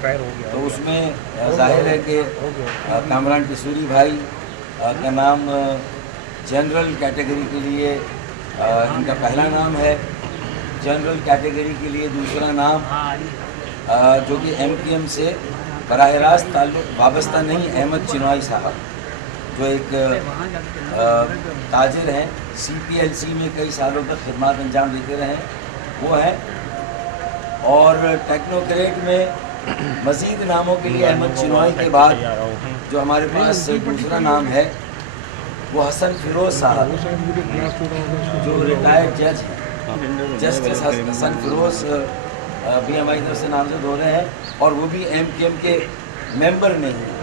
तो उसमें जाहिर है कि कामरान टिसूरी भाई का नाम जनरल कैटेगरी के लिए इनका पहला नाम है। जनरल कैटेगरी के लिए दूसरा नाम जो कि एमपीएम से बराह रास्त ताल्लुक़ वाबस्ता नहीं, अहमद चिनॉय साहब जो एक ताजिर हैं, सीपीएलसी में कई सालों तक खिदमत अंजाम देते रहे वो हैं। और टेक्नोक्रेट में मज़ीद नामों के लिए अहमद चिनॉय के बाद जो हमारे पास दूसरा नाम है वो हसन फिरोज़ साहब, जो रिटायर्ड जज हैं, जस्टिस हसन फिरोज़ भी हमारी तरफ से नामजद हो रहे हैं और वो भी एमपीएम के मेंबर नहीं हैं।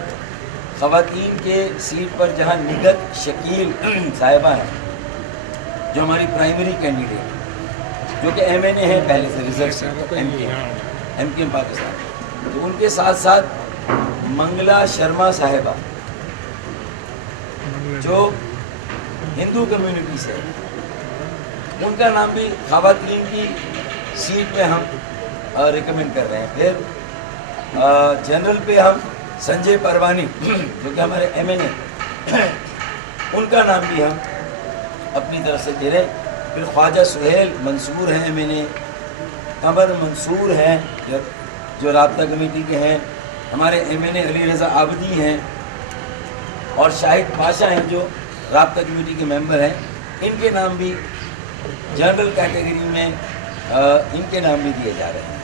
ख़वातीन के सीट पर जहाँ निगत शकील साहिबा हैं जो हमारी प्राइमरी कैंडिडेट जो कि एमएनए है पहले से रिजल्ट से एमपीएम पाकिस्तान, तो उनके साथ साथ मंगला शर्मा साहिबा जो हिंदू कम्युनिटी से है, उनका नाम भी ख़वातीन की सीट पे हम रिकमेंड कर रहे हैं। फिर जनरल पे हम संजय परवानी जो कि हमारे एमएनए उनका नाम भी हम अपनी तरफ से दे रहे हैं। फिर ख्वाजा सुहेल मंसूर हैं एमएनए, कमर मंसूर हैं जो राब्ता कमेटी के हैं, हमारे एमएनए अली रज़ा आबदी हैं और शाहिद पाशा हैं जो राब्ता कमेटी के मेंबर हैं। इनके नाम भी जनरल कैटेगरी में इनके नाम भी दिए जा रहे हैं।